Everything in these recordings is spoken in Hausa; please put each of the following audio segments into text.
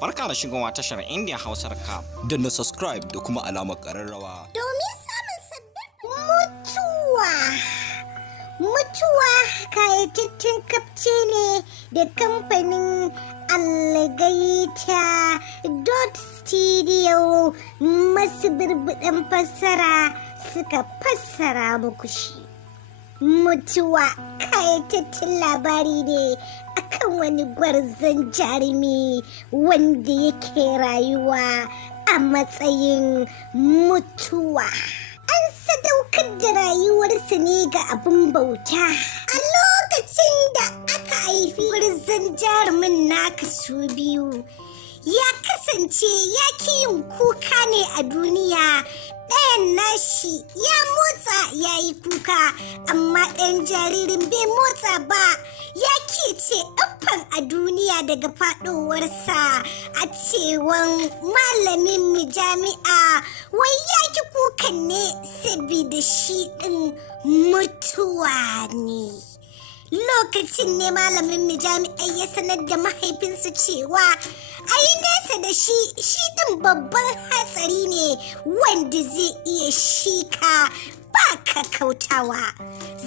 Barka da shigowa tashar Indian Hausa Recap. Danna subscribe da kuma alamar ƙararrawa. Domin samun sabbin mutuwa kayatattun kafce ne da kamfanin Algaita Studio masu birbiɗan fassara suka fassara muku shi. Mutuwa kayatattun labari ne akan wani gwarzon jarumi wanda yake rayuwa a matsayin mutuwa. An sadaukar da rayuwarsa ne ga abin bauta. A lokacin da aka haifi gwarzon jarumin naka su biyu, ya kasance ya ki yin kuka ne a duniya. Ɗayan nashi ya motsa ya yi kuka, amma ɗayan jaririn bai motsa ba, ya ke ce ɗaffan a duniya daga faɗowarsa. A cewan malamin mu jami'a, wai ya ki kukan ne sabida shi ɗin mutuwa ne. Lokacin ne malamin mu jami'ai ya sanar da mahaifinsu cewa a yi nesa da shi ɗin babban hatsari ne wanda zai iya shika ba kautawa.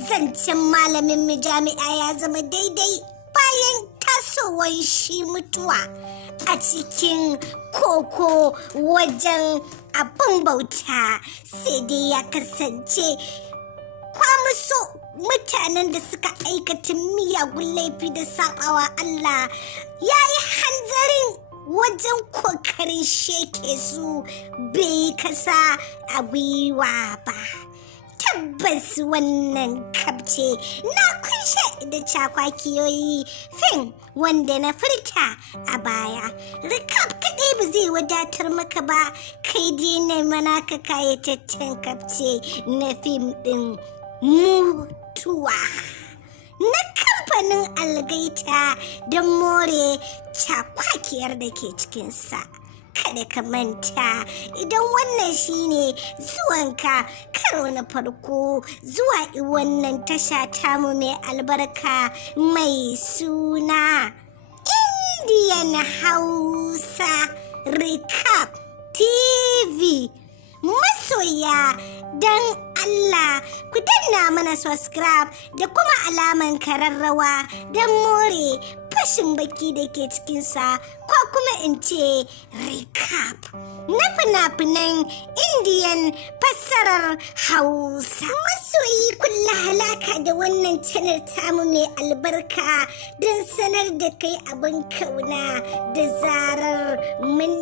Zancen malamin mu jami'a ya zama daidai bayan tasowar shi mutuwa a cikin koko wajen abin bauta, sai dai ya kasance kwamuso mutanen da suka aikata miyagun laifi da saɓawa Allah ya yi hanzarin wajen kokarin sheke su bai kasa a gwiwa ba. Tabbas wannan kabce na kunshe da cakwakiyoyi fin wanda na furta a baya. Recap kaɗai ba zai wadatar maka ba, kai dai na mana ka kayataccen kabce na fim ɗin mutuwa na kamfanin Algaita don more cakwakiyar da ke cikinsa. Kada ka manta, idan wannan shine zuwanka karo na farko zuwa wannan tasha tamu mai albarka mai suna Indian Hausa Recap TV, masoya don Allah ku danna mana subscribe da kuma alaman kararrawa don more fashin baki da ke cikinsa, ko kuma in ce recap na fina-finan Indian fassarar Hausa. Masoyi kulla halaka da wannan channel tamu mai albarka don sanar da kai abin kauna da zarar mun